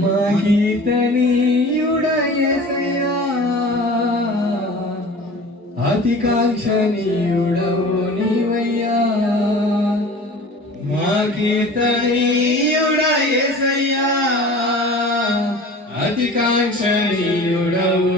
మహితనీయుడయసయా అతికాంక్షణీయుడవు నీవయ్యా. మా కీర్తనీయుడయసయ్యా అతికాంక్షణీయుడవు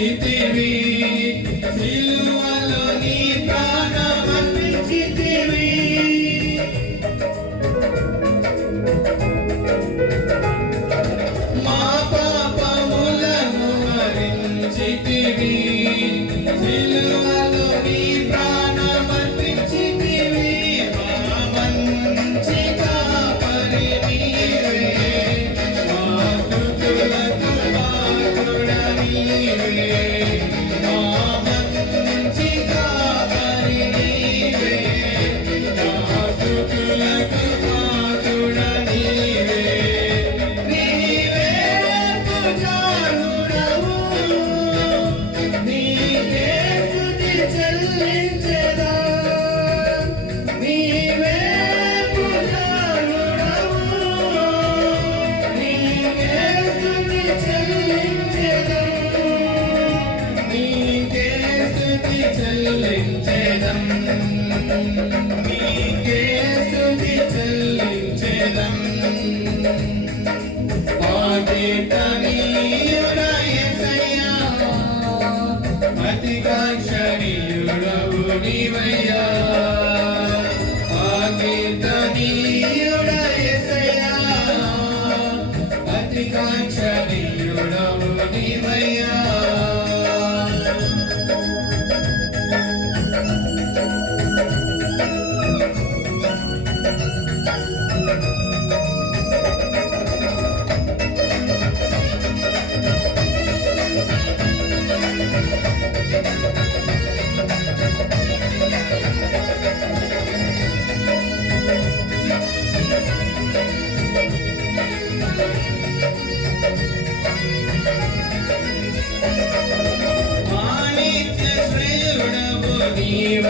se చెల్లించేదం. మీకే స్థుతి చెల్లించేదం. అతిగా క్షణీయుడవు నీవయ్యా.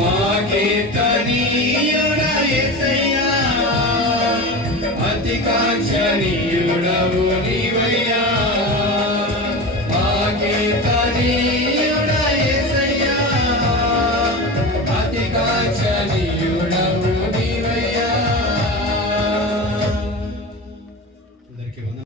మాకే కనీయుడ ఎసయ్యా అతి కాక్షణీయ